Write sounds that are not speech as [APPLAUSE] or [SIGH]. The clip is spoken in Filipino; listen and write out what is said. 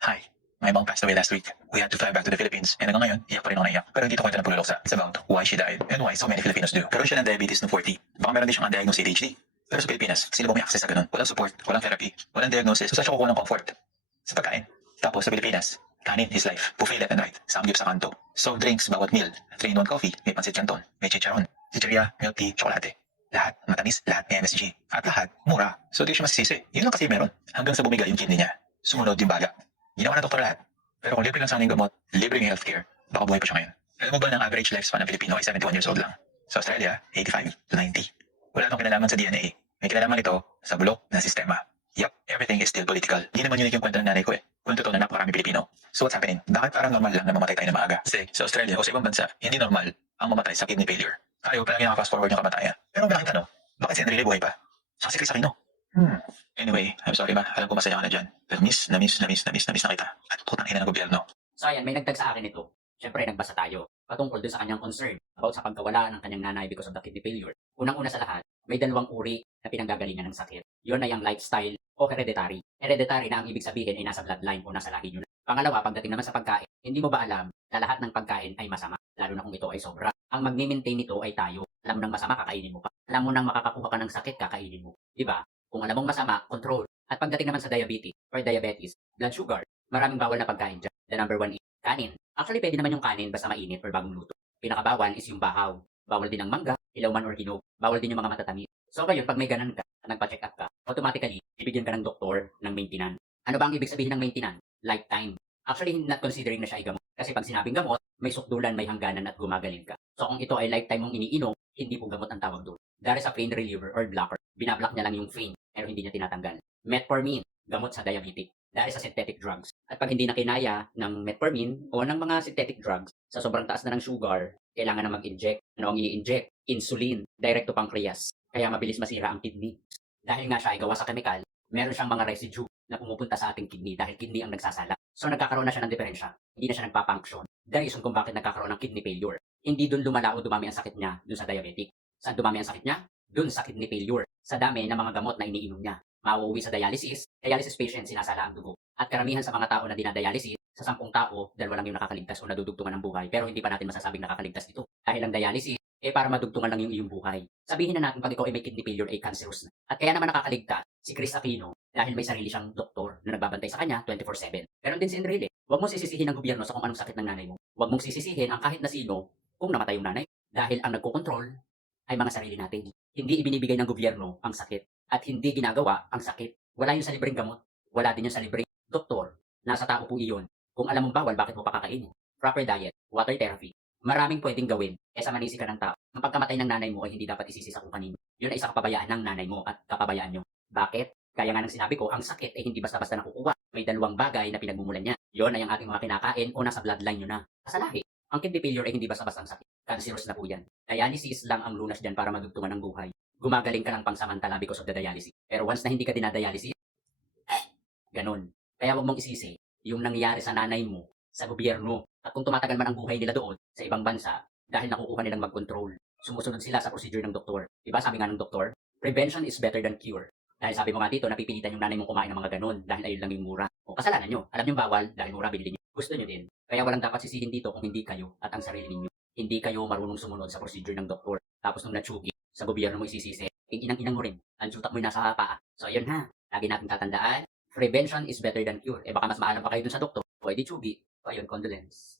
Hi. My mom passed away last week. We had to fly back to the Philippines. And hanggang ngayon, iyak pa rin ako naiyak. Pero hindi ito kwento ng pululoksa. It's about why she died and why so many Filipinos do. Karoon siya ng diabetes noong 40. Baka meron din siyang undiagnosed ADHD. Pero sa Pilipinas, sino ba may access sa ganun? Walang support, walang therapy, walang diagnosis. So saan siya kukuha ng comfort? Sa pagkain. Tapos sa Pilipinas, kanin is life. Buffet left and right. Samgyup sa kanto. Soft drinks bawat meal. 3-in-1 coffee. May pansit canton. May chicharon. Chicheria, milk tea, tsokolate. Lahat matamis, lahat may MSG. At lahat mura. So di siya masisisi. Yun lang kasi meron. Hanggang sa bumigay yung kidney niya. Sumunod yung baga. Ginawa ng doktor lahat. Pero kung libre lang sana yung gamot, libre yung healthcare, baka buhay pa siya ngayon. Alam mo ba ang average lifespan ng Pilipino ay 71 years old lang? Sa Australia, 85 to 90. Wala nang kinalaman sa DNA. May kinalaman ito sa bulok na sistema. Yup, everything is still political. Di naman unique yung kwento ng nanay ko eh. Kwento to na napakarami Pilipino. So what's happening? Bakit parang normal lang na mamatay tayo na maaga? Kasi sa Australia o sa ibang bansa, hindi normal ang mamatay sa kidney failure. Ayaw palagi nakaka-fast forward yung kamatayan. Pero ang malaking tanong, bakit si Enrile buhay pa? Sa si Chris Aquino. Hmm. Anyway, I'm sorry ma. Alam ko masaya ka na dyan. Pero miss, na miss, na miss, na miss, na miss na kita. At putang ina ng gobyerno. So ayan, may nagtag sa akin ito. Siyempre, nagbasa tayo patungkol dun sa kanyang concern about sa pagkawala ng kanyang nanay because of the kidney failure. Unang-una sa lahat, may dalawang uri na pinanggagalingan ng sakit. Yun ay ang lifestyle o hereditary. Hereditary na ang ibig sabihin ay nasa bloodline o nasa lahi nyo na. Pangalawa, pagdating naman sa pagkain, hindi mo ba alam na lahat ng pagkain ay masama, lalo na kung ito ay sobra. Ang magmi-maintain nito ay tayo. Alam mo nang masama, kakainin mo pa. Alam mo nang makakakuha ka ng sakit, kakainin mo. Di ba? Kung alam mong masama, control. At pagdating naman sa diabetes or diabetes, blood sugar, maraming bawal na pagkain dyan. The number one is kanin. Actually, pwede naman yung kanin basta mainit or bagong luto. Pinakabawal is yung bahaw. Bawal din ang mangga, ilaw man or hinog. Bawal din yung mga matatamis. So ngayon, pag may ganan ka, at nagpa-check up ka, automatically, bibigyan ka ng doktor ng maintenance. Ano ba ang ibig sabihin ng maintenance? Lifetime. Actually, not considering na siya ay gamot. Kasi pag sinabing gamot, may sukdulan, may hangganan at gumagaling ka. So kung ito ay lifetime mong iniinom, hindi po gamot ang tawag doon. There is a pain reliever or blocker. Binablock niya lang yung pain, pero hindi niya tinatanggal. Metformin, gamot sa diabetic. That is a synthetic drugs. At pag hindi na kinaya ng metformin o ng mga synthetic drugs, sa sobrang taas na ng sugar, kailangan na mag-inject. Ano ang i-inject? Insulin, direct to pancreas. Kaya mabilis masira ang kidney. Dahil nga siya ay gawa sa chemical, meron siyang mga residue na pumupunta sa ating kidney dahil kidney ang nagsasala. So nagkakaroon na siya ng diferensya. Hindi na siya nagpa-function. The reason kung bakit nagkakaroon ng kidney failure. Hindi doon lumala o dumami ang sakit niya doon sa diabetic. Saan dumami ang sakit niya? Doon sa kidney failure. Sa dami ng mga gamot na iniinom niya. Mauuwi sa dialysis, dialysis patient sinasala ang dugo. At karamihan sa mga tao na dinadialysis, sa sampung tao, dalawa lang yung nakakaligtas o nadudugtungan ng buhay. Pero hindi pa natin masasabing nakakaligtas ito. Dahil ang dialysis, eh para madugtungan lang yung iyong buhay. Sabihin na natin pag ikaw ay may kidney failure ay cancerous na. At kaya naman nakakaligtas si Chris Aquino dahil may sarili siyang doktor na nagbabantay sa kanya 24-7. Ganon din si Enrile. Huwag mong sisisihin ang gobyerno sa kung anong sakit ng nanay mo. Huwag mong sisisihin ang kahit na sino kung namatay yung nanay. Dahil ang nagkokontrol ay mga sarili natin. Hindi ibinibigay ng gobyerno ang sakit at hindi ginagawa ang sakit. Wala yun sa libreng gamot. Wala din yun sa libreng doktor. Nasa tao po iyon. Kung alam mong bawal, bakit mo pa kakainin? Proper diet, water therapy. Maraming pwedeng gawin kesa manisi ka ng tao. Ang pagkamatay ng nanay mo ay hindi dapat isisi sa kung kanino. Yun ay isa kapabayaan ng nanay mo at kapabayaan nyo. Bakit? Kaya nga nang sinabi ko, ang sakit ay hindi basta-basta nakukuha. May dalawang bagay na pinagmumulan niya. Yun ay ang ating mga kinakain o nasa bloodline nyo na. Kasalahi. Ang kidney failure ay hindi basta-basta ang sakit. Cancerous na po yan. Dialysis lang ang lunas dyan para madugtungan ng buhay. Gumagaling ka ng pangsamantala because of the dialysis. Pero once na hindi ka dinadialysis, eh, [SNIFFS] ganun. Kaya huwag mong isisi yung nangyayari sa nanay mo, sa gobyerno. At kung tumatagal man ang buhay nila doon, sa ibang bansa, dahil nakukuha nilang mag-control. Sumusunod sila sa procedure ng doktor. Diba sabi nga ng doktor, prevention is better than cure. Dahil sabi mo nga dito, napipilitan yung nanay mong kumain ng mga ganun dahil ayun lang yung mura. O kasalanan nyo. Alam nyo bawal dahil mura binili nyo. Gusto nyo din. Kaya walang dapat sisihin dito kung hindi kayo at ang sarili ninyo. Hindi kayo marunong sumunod sa procedure ng doktor. Tapos nung natsugi, sa gobyerno mo isisisi, inang-inang mo rin. Ang sutak mo yung nasa paa. So ayun ha, lagi natin tatandaan, prevention is better than cure. Eh baka mas maalam pa kayo dun sa doktor. O edi tsugi. O ayun, condolence.